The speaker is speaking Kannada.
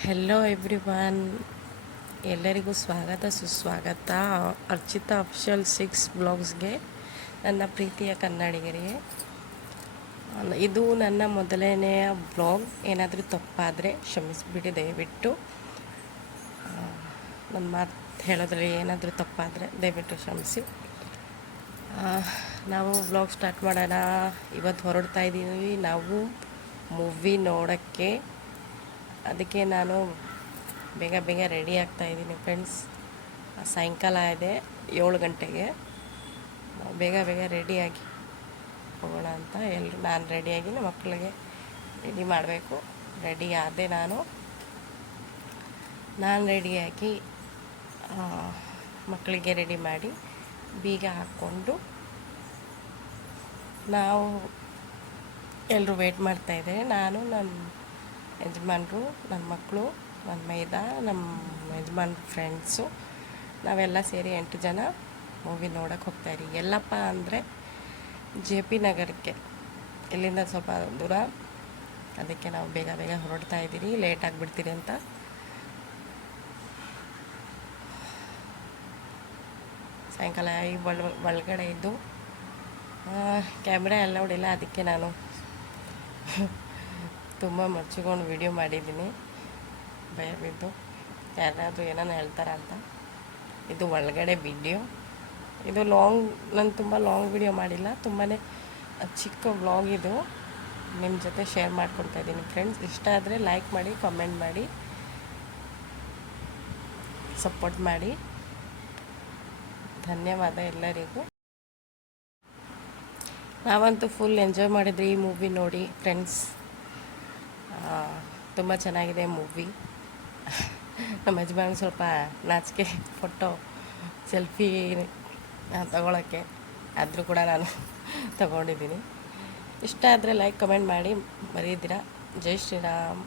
ಹೆಲೋ ಎವ್ರಿ ಒನ್ ಎಲ್ಲರಿಗೂ ಸ್ವಾಗತ, ಸುಸ್ವಾಗತ. ಅರ್ಚಿತ ಅಫಿಷಿಯಲ್ ಸಿಕ್ಸ್ ಬ್ಲಾಗ್ಸ್ಗೆ ನನ್ನ ಪ್ರೀತಿಯ ಕನ್ನಡಿಗರಿಗೆ. ಇದು ನನ್ನ ಮೊದಲನೆಯ ಬ್ಲಾಗ್. ಏನಾದರೂ ತಪ್ಪಾದರೆ ಕ್ಷಮಿಸಿಬಿಡಿ, ದಯವಿಟ್ಟು. ನನ್ನ ಮಾತು ಹೇಳೋದ್ರಲ್ಲಿ ಏನಾದರೂ ತಪ್ಪಾದರೆ ದಯವಿಟ್ಟು ಕ್ಷಮಿಸಿ. ನಾವು ಬ್ಲಾಗ್ ಸ್ಟಾರ್ಟ್ ಮಾಡೋಣ. ಇವತ್ತು ಹೊರಡ್ತಾ ಇದ್ದೀವಿ. ನಾವು ಮೂವಿ ನೋಡೋಕ್ಕೆ. ಅದಕ್ಕೆ ನಾನು ಬೇಗ ಬೇಗ ರೆಡಿ ಆಗ್ತಾ ಇದ್ದೀನಿ ಫ್ರೆಂಡ್ಸ್. ಸಾಯಂಕಾಲ ಇದೆ, ಏಳು ಗಂಟೆಗೆ. ಬೇಗ ಬೇಗ ರೆಡಿಯಾಗಿ ಹೋಗೋಣ ಅಂತ ಎಲ್ಲರೂ ನಾನು ರೆಡಿಯಾಗಿ ನಮ್ಮ ಮಕ್ಕಳಿಗೆ ರೆಡಿ ಮಾಡಬೇಕು. ರೆಡಿ ಆದೆ ನಾನು. ನಾನು ರೆಡಿಯಾಗಿ ಮಕ್ಕಳಿಗೆ ರೆಡಿ ಮಾಡಿ ಬೀಗ ಹಾಕ್ಕೊಂಡು ನಾವು ಎಲ್ಲರೂ ವೇಟ್ ಮಾಡ್ತಾಯಿದ್ದೇವೆ ನಾನು, ನನ್ನ ಯಜಮಾನ್ರು ನನ್ನ ಮಕ್ಕಳು ನನ್ನ ಮೈದ ನಮ್ಮ ಯಜಮಾನ್ ಫ್ರೆಂಡ್ಸು ನಾವೆಲ್ಲ ಸೇರಿ ಎಂಟು ಜನ ಮೂವಿ ನೋಡೋಕೆ ಹೋಗ್ತಾ ಇದ್ದೀವಿ. ಎಲ್ಲಪ್ಪ ಅಂದರೆ ಜೆ ಪಿ ನಗರಕ್ಕೆ. ಇಲ್ಲಿಂದ ಸ್ವಲ್ಪ ದೂರ. ಅದಕ್ಕೆ ನಾವು ಬೇಗ ಬೇಗ ಹೊರಡ್ತಾ ಇದ್ದೀರಿ. ಲೇಟ್ ಆಗಿಬಿಡ್ತೀರಿ ಅಂತ. ಸಾಯಂಕಾಲ ಈ ಒಳ ಒಳಗಡೆ ಇದ್ದು ಕ್ಯಾಮ್ರಾ ಎಲ್ಲ ಹೊಡಿಲ್ಲ ಅದಕ್ಕೆ ನಾನು ತುಂಬ ಮರ್ಚಿಕೊಂಡು ವಿಡಿಯೋ ಮಾಡಿದ್ದೀನಿ. ಭಯ ಬಿದ್ದು. ಯಾರಾದರೂ ಏನಾನ ಹೇಳ್ತಾರ ಅಂತ. ಇದು ಒಳಗಡೆ ವಿಡಿಯೋ ಇದು ಲಾಂಗ್ ನಾನು ತುಂಬ ಲಾಂಗ್ ವಿಡಿಯೋ ಮಾಡಿಲ್ಲ. ತುಂಬಾ ಚಿಕ್ಕ ವ್ಲಾಗ್ ಇದು. ನಿಮ್ಮ ಜೊತೆ ಶೇರ್ ಮಾಡ್ಕೊಳ್ತಾ ಇದ್ದೀನಿ ಫ್ರೆಂಡ್ಸ್ ಇಷ್ಟ ಆದರೆ ಲೈಕ್ ಮಾಡಿ ಕಮೆಂಟ್ ಮಾಡಿ. ಸಪೋರ್ಟ್ ಮಾಡಿ. ಧನ್ಯವಾದ ಎಲ್ಲರಿಗೂ. ನಾವಂತೂ ಫುಲ್ ಎಂಜಾಯ್ ಮಾಡಿದ್ವಿ ಈ ಮೂವಿ ನೋಡಿ ಫ್ರೆಂಡ್ಸ್ ತುಂಬ ಚೆನ್ನಾಗಿದೆ ಮೂವಿ. ನಮ್ಮ ಯಜಮಾನ್ ಸ್ವಲ್ಪ ನಾಚಿಕೆ ಫೋಟೋ ಸೆಲ್ಫಿ ತಗೊಳ್ಳೋಕ್ಕೆ ಆದರೂ ಕೂಡ ನಾನು ತಗೊಂಡಿದ್ದೀನಿ. ಇಷ್ಟ ಆದರೆ ಲೈಕ್ ಕಮೆಂಟ್ ಮಾಡಿ. ಮರೀದಿರ. ಜೈ ಶ್ರೀರಾಮ್.